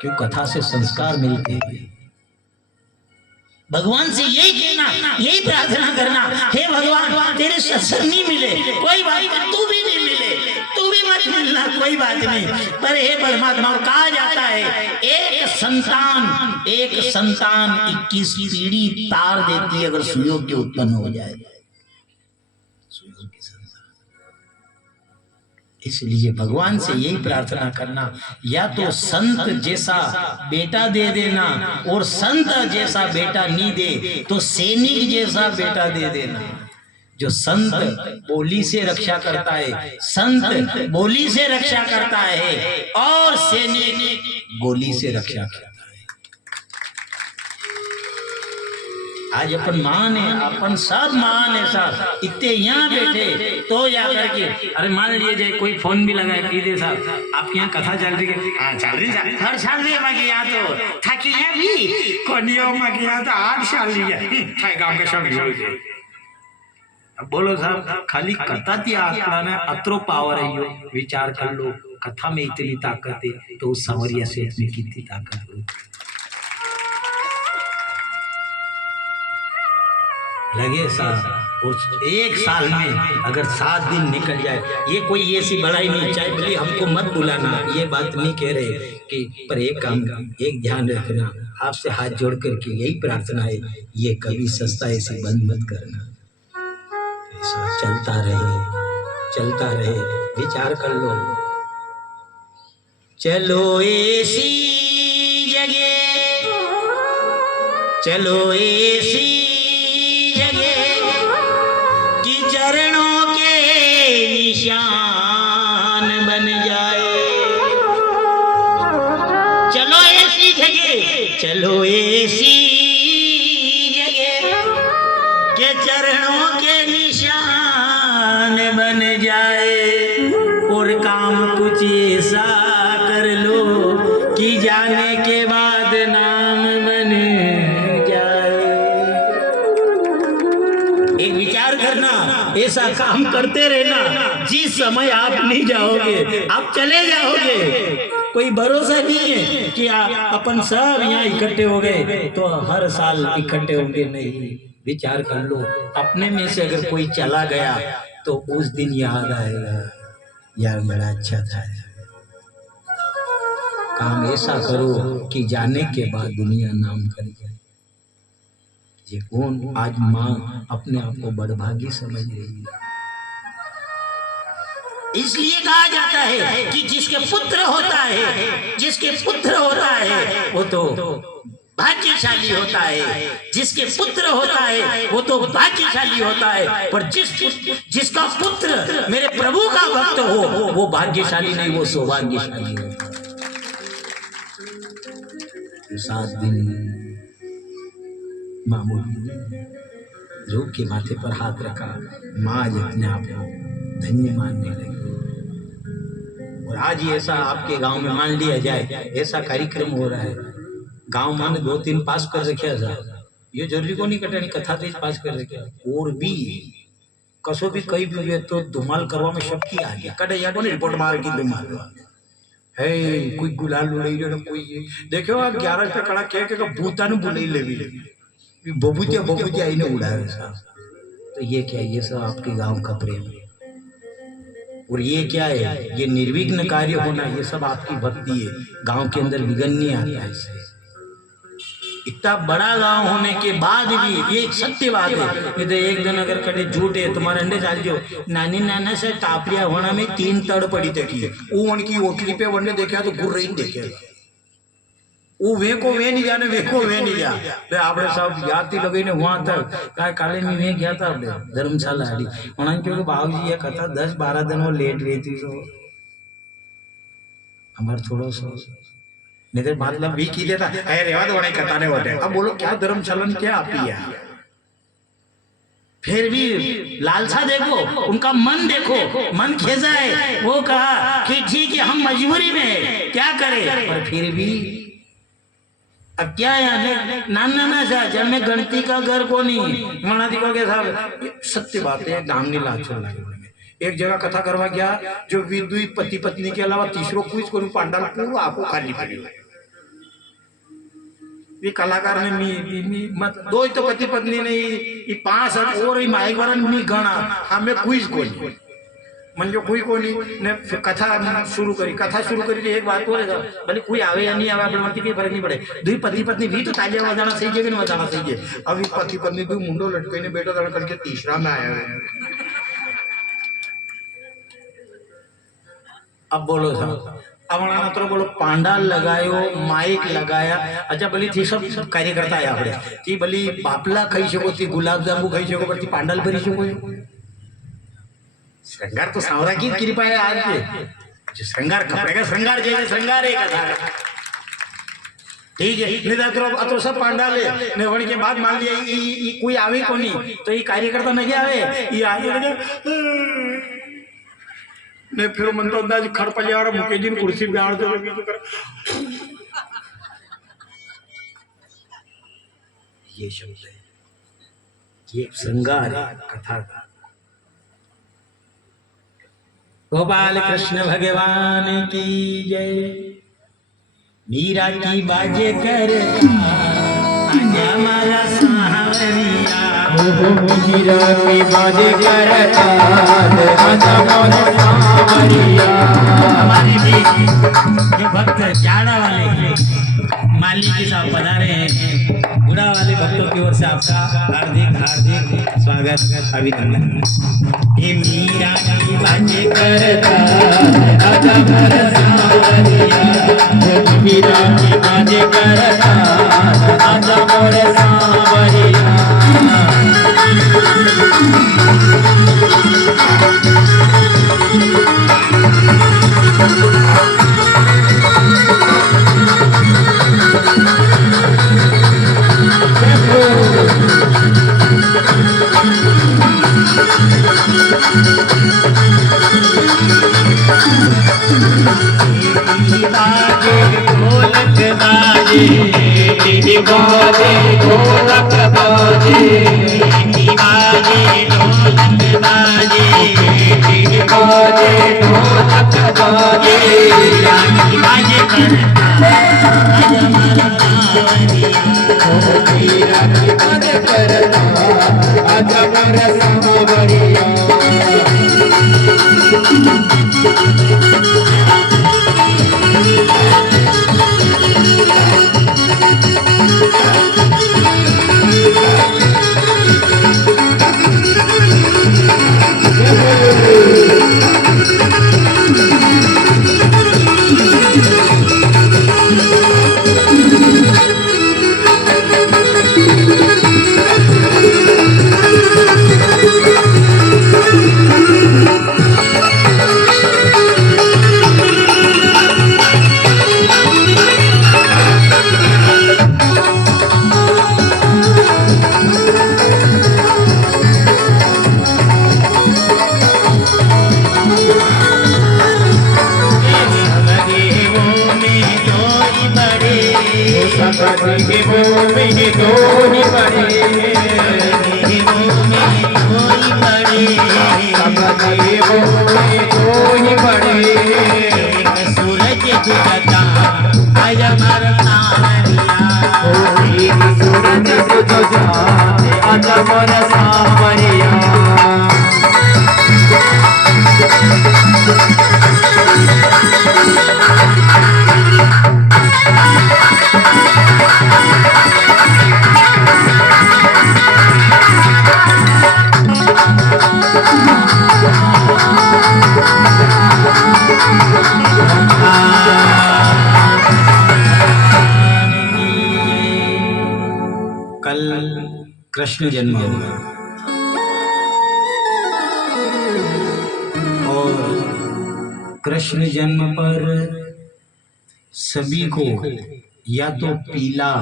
क्यों? कथा से संस्कार मिलते हैं। भगवान से यही कहना, यही प्रार्थना करना, हे भगवान तेरे सत्संगी मिले, कोई बात नहीं, तू भी नहीं मिले, तू भी मत मिलना, कोई बात नहीं, पर हे परमात्मा। और कहा जाता है एक संतान 21 पीढ़ी तार देती है अगर सुयोग्य उत्पन्न हो जाए। इसलिए भगवान से यही प्रार्थना करना, या तो संत जैसा बेटा दे देना, और संत जैसा बेटा नहीं दे तो सैनिक जैसा बेटा दे देना। जो संत बोली से रक्षा करता है, संत बोली से रक्षा करता है, और सैनिक गोली से रक्षा करता है। आज अपन मान है, अपन सब मान है साहब, इतने यहाँ बैठे तो या करके, अरे मान लीजिए जाए कोई फोन भी लगाए कीजिए साहब, आपके यहाँ कथा चल रही है, हाँ चल रही है, हर साल भी बाकी यहाँ तो थकी है भी कोनियों में यहाँ तो 8 साल लिया गाँव के सब। अब बोलो साहब, खाली कथा थी आत्मा ने अत्रो पावर है, यो विचार कर लो, कथा में इतनी ताकत है तो उस सांवरिया सेठ में कितनी ताकत हो। लगे साहब, और 1 साल में अगर 7 दिन निकल जाए, ये कोई ऐसी बड़ाई नहीं, चाहे बोले हमको मत बुलाना, ये बात नहीं कह रहे कि, पर एक काम, एक ध्यान रखना, आपसे हाथ जोड़ करके यही प्रार्थना है, ये कभी सस्ता ऐसे बंद मत करना, ऐसा चलता रहे, विचार कर लो। चलो ऐसी जगह, चलो ऐसी चरणों के निशान बन जाए, चलो ऐसी जगह, चलो ऐसी जगह के चरणों के निशान बन जाए, और काम कुछ ऐसा कर लो कि जाने के बाद नाम बन जाए। एक विचार करना, ऐसा काम करते रहना, जिस समय आप नहीं जाओगे आप चले जाओगे, कोई भरोसा नहीं है कि अपन सब यहाँ इकट्ठे हो गए तो हर साल इकट्ठे होंगे, नहीं। विचार कर लो, अपने में से अगर कोई चला गया तो उस दिन याद आएगा, यार बड़ा अच्छा था। काम ऐसा करो कि जाने के बाद दुनिया नाम कर जाए। ये कौन? आज माँ अपने आप को बड़भागी समझ रही है। इसलिए कहा जाता है कि जिसके पुत्र होता है वो तो भाग्यशाली होता है, जिसके पुत्र होता है वो तो भाग्यशाली होता है, पर जिसका पुत्र मेरे प्रभु का भक्त हो वो भाग्यशाली नहीं, वो सौभाग्यशाली हो। 7 दिन मामूली ध्रुव के माथे पर हाथ रखा, माँ आज अपने आप को धन्य मानने लगी। और आज ही ऐसा आपके गांव में मान लिया जाए, ऐसा कार्यक्रम हो रहा है, गांव में 2-3 पास कर रखे था, ये जरूरी को नहीं कटनी, कथा तेज पास कर रखे, और भी कसो भी कई भी तो धुमाल करवा में शक्ति आ गया, कटे या कोई रिपोर्ट मार की धुमाल है, कोई गुलाल उड़ाई जो कोई देखो 11 रुपये कड़ा के भूता ने बुलाई ले बबूतिया आई ने उड़ाया साहब। तो ये क्या है? ये सब आपके गांव का प्रेम है। और ये क्या है? ये निर्विघ्न कार्य होना, ये सब आपकी भक्ति है। गांव के अंदर विघ्न नहीं आता है इससे। इतना बड़ा गांव होने के बाद भी ये एक सत्य बात है। नहीं तो एक दिन अगर कटे झूठ है तुम्हारे अंडे डाल जो नानी नाना से टापरिया होना में 3 तड़ पड़ी देखी है, वो उनकी ओटली पे वनने देखा तो गुर रही देखेगा, वो वे को वे नहीं जाने, वे को वे नहीं जा। आपने सब याद थी लगे ने वहां तक काय काले में वे गया था आपने धर्मशाला आड़ी उन्होंने क्योंकि बाबूजी ये कथा 10-12 दिन वो लेट रही थी, तो हमारे थोड़ा सा नहीं तो मतलब भी की देता है रेवा तो कथा ने होते। अब बोलो क्या धर्मशाला ने क्या आप ही है, फिर भी लालसा देखो, उनका मन देखो, मन खेजा है। वो कहा कि ठीक है हम मजबूरी में क्या करें, पर फिर भी अब क्या है नाना सा जब में गणती का घर को नहीं मना दिखो के साहब। सत्य बात है, दामनी लाचो एक जगह कथा करवा गया जो विद्युत पति पत्नी के अलावा तीसरो कुछ को पांडाल पूरा आपको खाली पड़ी ये कलाकार ने मी मत दो ही तो पति पत्नी ने ये 5 और ही माइक वाला मी गणा हमें क्विज कोई म्हणजे कोई कोनी ने कथा शुरू करी तो एक बात बोले भले कोई आवे या नहीं आवे अपने मत की फर्क नहीं पड़े दुई पति पत्नी भी तो तालियां बजाना सही है कि नहीं बजाना सही है अभी पति पत्नी दो मुंडो लटके ने बैठो लड़ करके तीसरा में आया है अब बोलो साहब अब तो बोलो पांडाल लगायो माइक लगाया अच्छा भली थी सब कार्यकर्ता है आपने थी भली बापला खाई शको थी गुलाब जांबू खाई शको पर थी पांडाल भरी शको श्रृंगार तो सावरा की कृपा है आज के श्रृंगार कपड़े श्रृंगार जैसे श्रृंगार एक था ठीक है नहीं तो सब पांडाल है ने वण के बाद मान लिया ई कोई आवे कोनी तो ये कार्यकर्ता नहीं आवे ये आगे ने फिर मन तो अंदाज खड़पलिया और मुकेश जी कुर्सी पे आड़ तो ये शब्द है ये श्रृंगार है कथा का गोपाल कृष्ण भगवान की जय मीरा की बाजे करता हमारा सावरिया मीरा की बाजे करता हमारा सावरिया हमारे बीच जो भक्त जाड़ा वाले माली के साथ बना रहे हैं गुड़ा वाले भक्तों की ओर से आपका हार्दिक स्वागत अभिनंदन ये मीरा की बाजे करता हमारा सावरिया मीरा की बाजे करता हमारा सावरिया कल कृष्ण जन्म हुआ और कृष्ण जन्म पर सभी को या तो पीला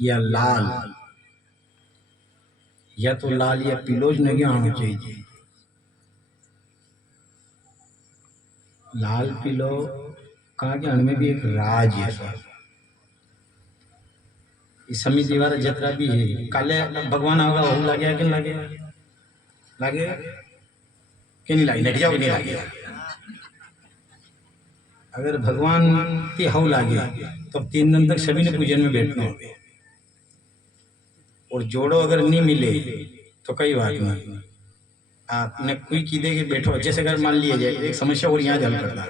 या लाल या पीलोज नहीं आना चाहिए। लाल पीलो कहा कि उनमें भी एक राज है सर। इस समय दीवार जतरा भी है काले भगवान होगा वो लगे कि लगे लगे कि नहीं लगे नहीं लगे अगर भगवान की हव लागे तो 3 दिन तक सभी ने पूजन में बैठना होगा, और जोड़ो अगर नहीं मिले तो कई बात नहीं, आपने कोई की दे के बैठो। जैसे अगर मान लिया जाए एक समस्या और यहाँ हल करना है।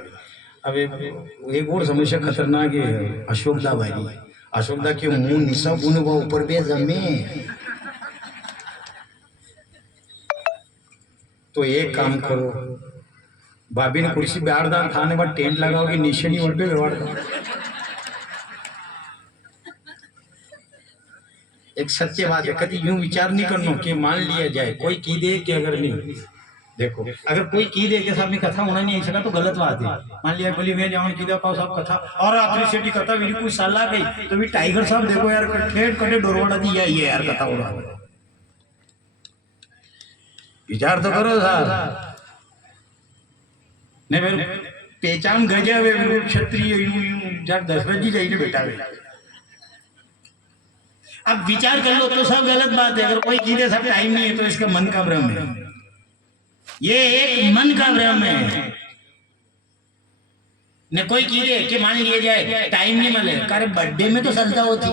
अब एक और समस्या खतरनाक है, अशोकदा भाई। अशोकदा के मुंह निशा बुने वो ऊपर बे जमे। तो एक काम करो, भाभी ने कुर्सी पे आड़दान खाने बाद टेंट लगाओगे, नीचे नहीं उठ पे व्यवहार। एक सच्चे बात है, कभी यूं विचार नहीं करना कि मान लिया जाए कोई की दे कि अगर नहीं। देखो अगर कोई की दे के सामने कथा होना नहीं सका तो गलत बात है। मान लिया बोली मैं जाऊं की देखो साहब कथा और रात्रि सेठी कथा मेरी कोई साला गई तो भी टाइगर साहब देखो यार ठेठ कटे डोरवाड़ा दिया ही है यार कथा हो रहा है। विचार तो करो साहब ने मेरे पहचान गजे हुए क्षत्रिय जब दशरथ जी जाइए बेटा वे। अब विचार कर लो तो सब गलत बात है। अगर कोई कीधे सब टाइम नहीं है तो इसका मन का भ्रम है, ये एक मन का भ्रम है। ने कोई कीधे कि मान लिया जाए टाइम नहीं मिले, अरे बर्थडे में तो सलता होती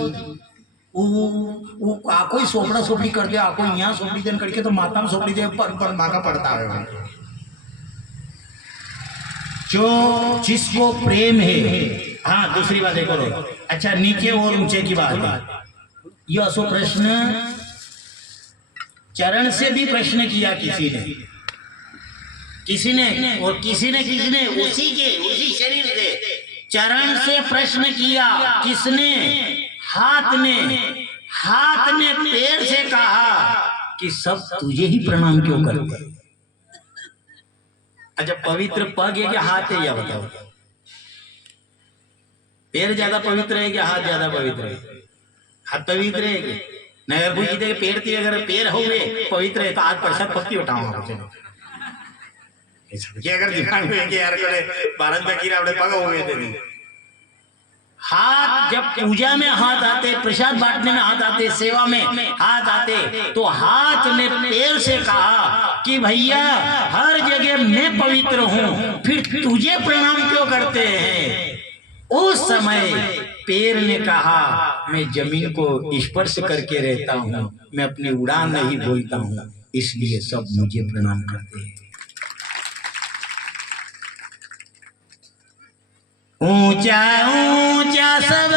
कोई सोपड़ा सोपड़ी कर दे, कोई यहाँ सोपड़ी देन करके तो माता में सोपड़ी दे पर माका पड़ता है। जो जिसको प्रेम है, हाँ दूसरी बात करो। अच्छा नीचे और ऊंचे की बात है, ये असो प्रश्न चरण से भी प्रश्न किया किसी ने और किसी ने उसी शरीर से चरण से प्रश्न किया। किसने? हाथ ने पैर से कहा कि सब तुझे ही प्रणाम क्यों करते। अच्छा पवित्र पग है कि हाथ है, या बताओ? पैर ज्यादा पवित्र है कि हाथ ज्यादा पवित्र है? हाथ पवित्र है कि नहीं? अगर कोई किसी पैर थी, अगर पैर हो गए पवित्र है तो हाथ प्रसाद पक्की उठाओ। अगर दिमाग में यार भारत में कीड़ा पग हो गए थे। हाथ जब पूजा में हाथ आते, प्रसाद बांटने में हाथ आते, सेवा में हाथ आते, तो हाथ ने पैर से कहा कि भैया हर जगह मैं पवित्र हूं, फिर तुझे प्रणाम क्यों करते हैं? उस समय पैर ने कहा मैं जमीन को स्पर्श करके रहता हूं, मैं अपनी उड़ान नहीं भूलता हूं, इसलिए सब मुझे प्रणाम करते हैं। ऊंचा ऊंचा सब